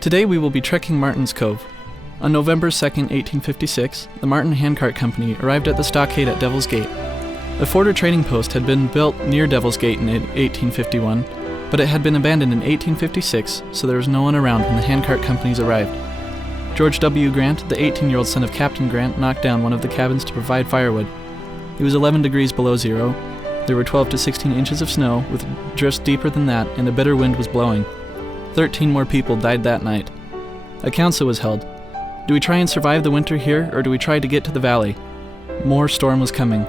Today we will be trekking Martin's Cove. On November 2nd, 1856, the Martin Handcart Company arrived at the stockade at Devil's Gate. A fort or trading post had been built near Devil's Gate in 1851, but it had been abandoned in 1856, so there was no one around when the handcart companies arrived. George W. Grant, the 18-year-old son of Captain Grant, knocked down one of the cabins to provide firewood. It was 11 degrees below zero. There were 12 to 16 inches of snow, with drifts deeper than that, and a bitter wind was blowing. 13 more people died that night. A council was held. Do we try and survive the winter here, or do we try to get to the valley? More storm was coming.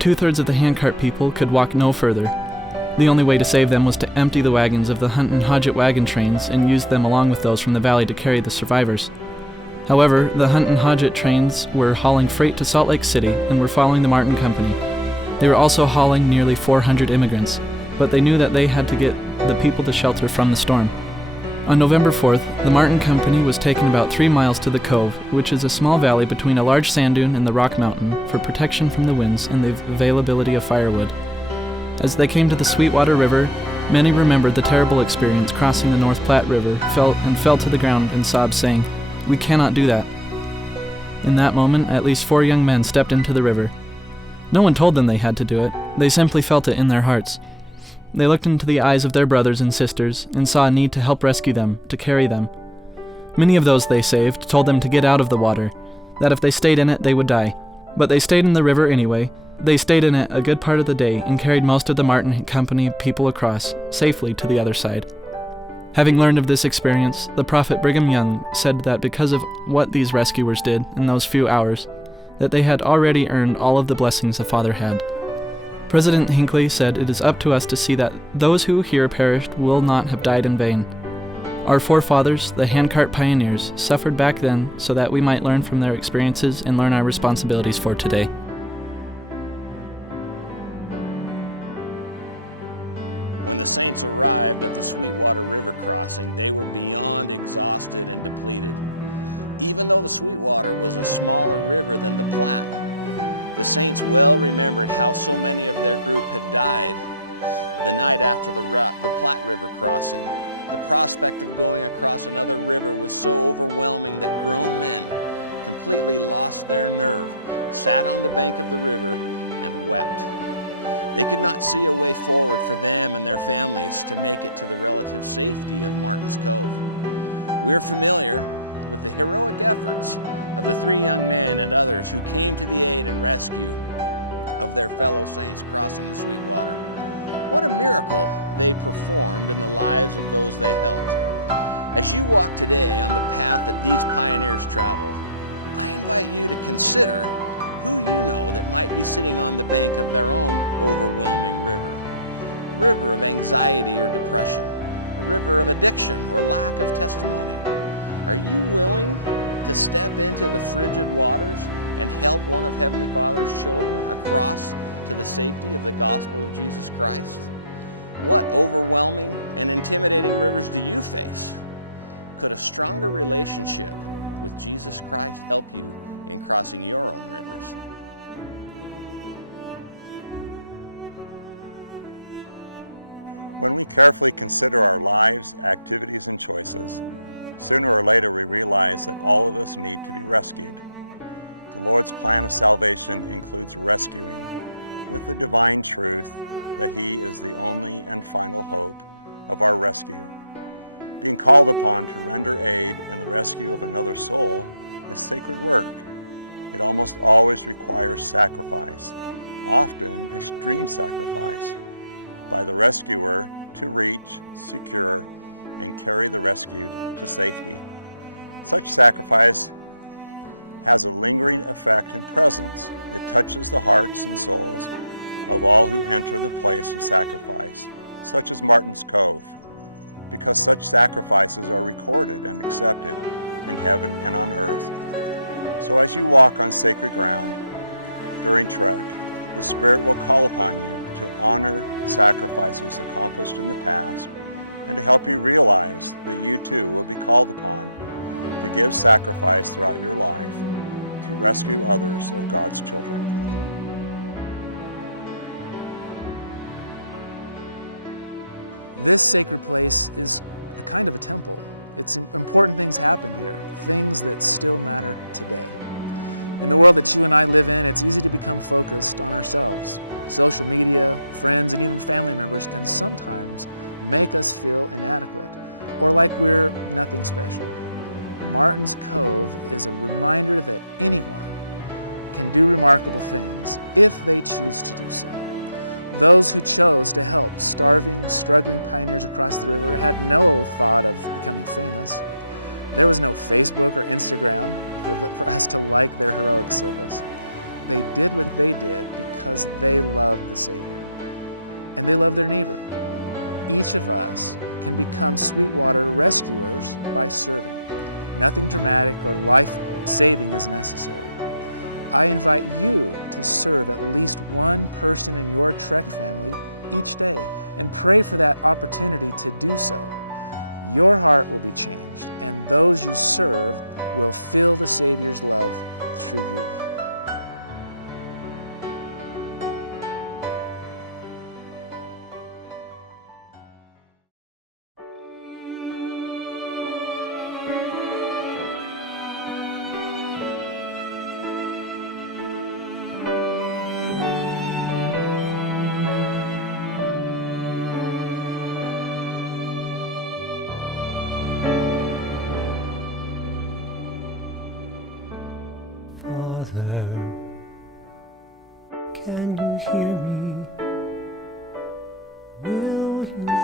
2/3 of the handcart people could walk no further. The only way to save them was to empty the wagons of the Hunt and Hodgett wagon trains and use them along with those from the valley to carry the survivors. However, the Hunt and Hodgett trains were hauling freight to Salt Lake City and were following the Martin Company. They were also hauling nearly 400 immigrants, but they knew that they had to get the people to shelter from the storm. On November 4th, the Martin Company was taken about 3 miles to the Cove, which is a small valley between a large sand dune and the Rock Mountain, for protection from the winds and the availability of firewood. As they came to the Sweetwater River, many remembered the terrible experience crossing the North Platte River, fell to the ground and sobbed, saying, "We cannot do that." In that moment, at least 4 young men stepped into the river. No one told them they had to do it. They simply felt it in their hearts. They looked into the eyes of their brothers and sisters and saw a need to help rescue them, to carry them. Many of those they saved told them to get out of the water, that if they stayed in it, they would die. But they stayed in the river anyway. They stayed in it a good part of the day and carried most of the Martin Company people across, safely to the other side. Having learned of this experience, the prophet Brigham Young said that because of what these rescuers did in those few hours, that they had already earned all of the blessings the Father had. President Hinckley said, "It is up to us to see that those who here perished will not have died in vain. Our forefathers, the handcart pioneers, suffered back then so that we might learn from their experiences and learn our responsibilities for today."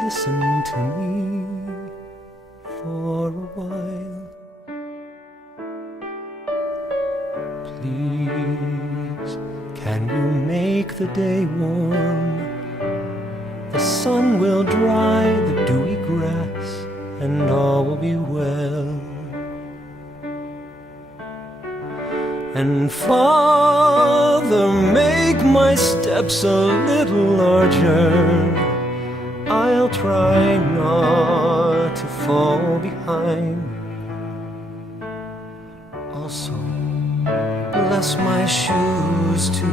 listen to me for a while. Please, can you make the day warm? The sun will dry the dewy grass, and all will be well. And Father, make my steps a little larger. I'll try not to fall behind. Also, bless my shoes to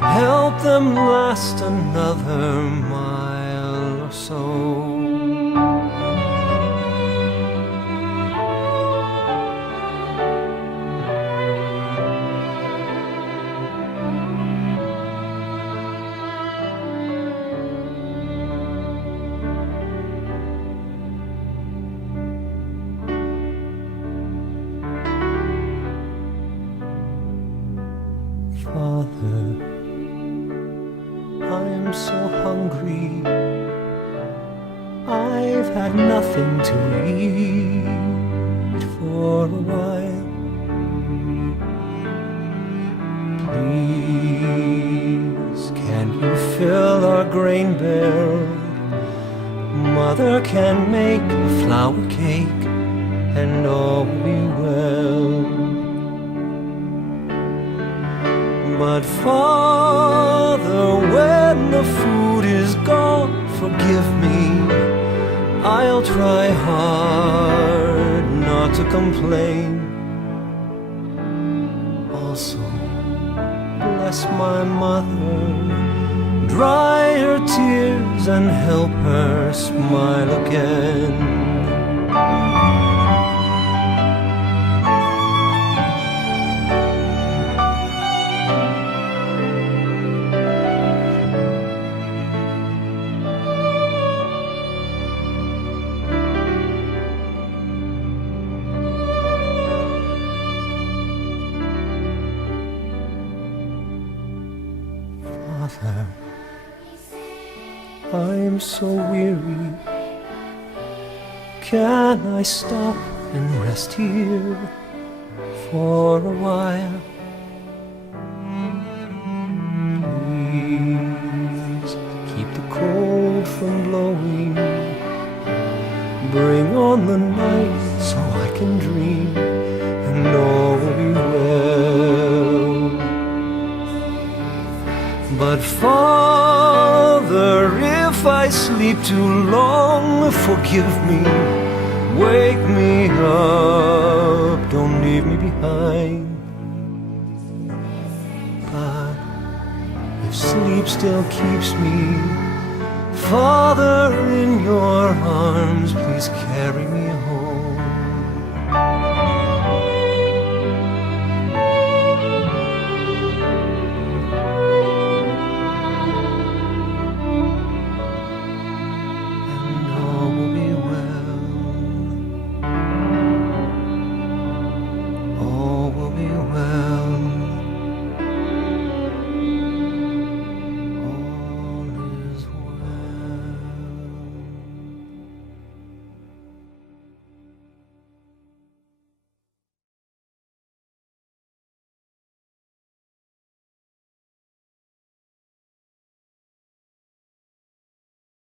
help them last another mile or so. Father, I'm so hungry. I've had nothing to eat for a while. Please, can you fill our grain barrel? Mother can make a flour cake, and all will be well. But Father, when the food is gone, forgive me. I'll try hard not to complain. Also, bless my mother, dry her tears and help her smile again. Father, I'm so weary. Can I stop and rest here for a while? Please keep the cold from blowing. Bring on the night so I can dream, and all will be well. But Father, if I sleep too long, forgive me. Wake me up, don't leave me behind. But if sleep still keeps me, Father, in your arms, please carry me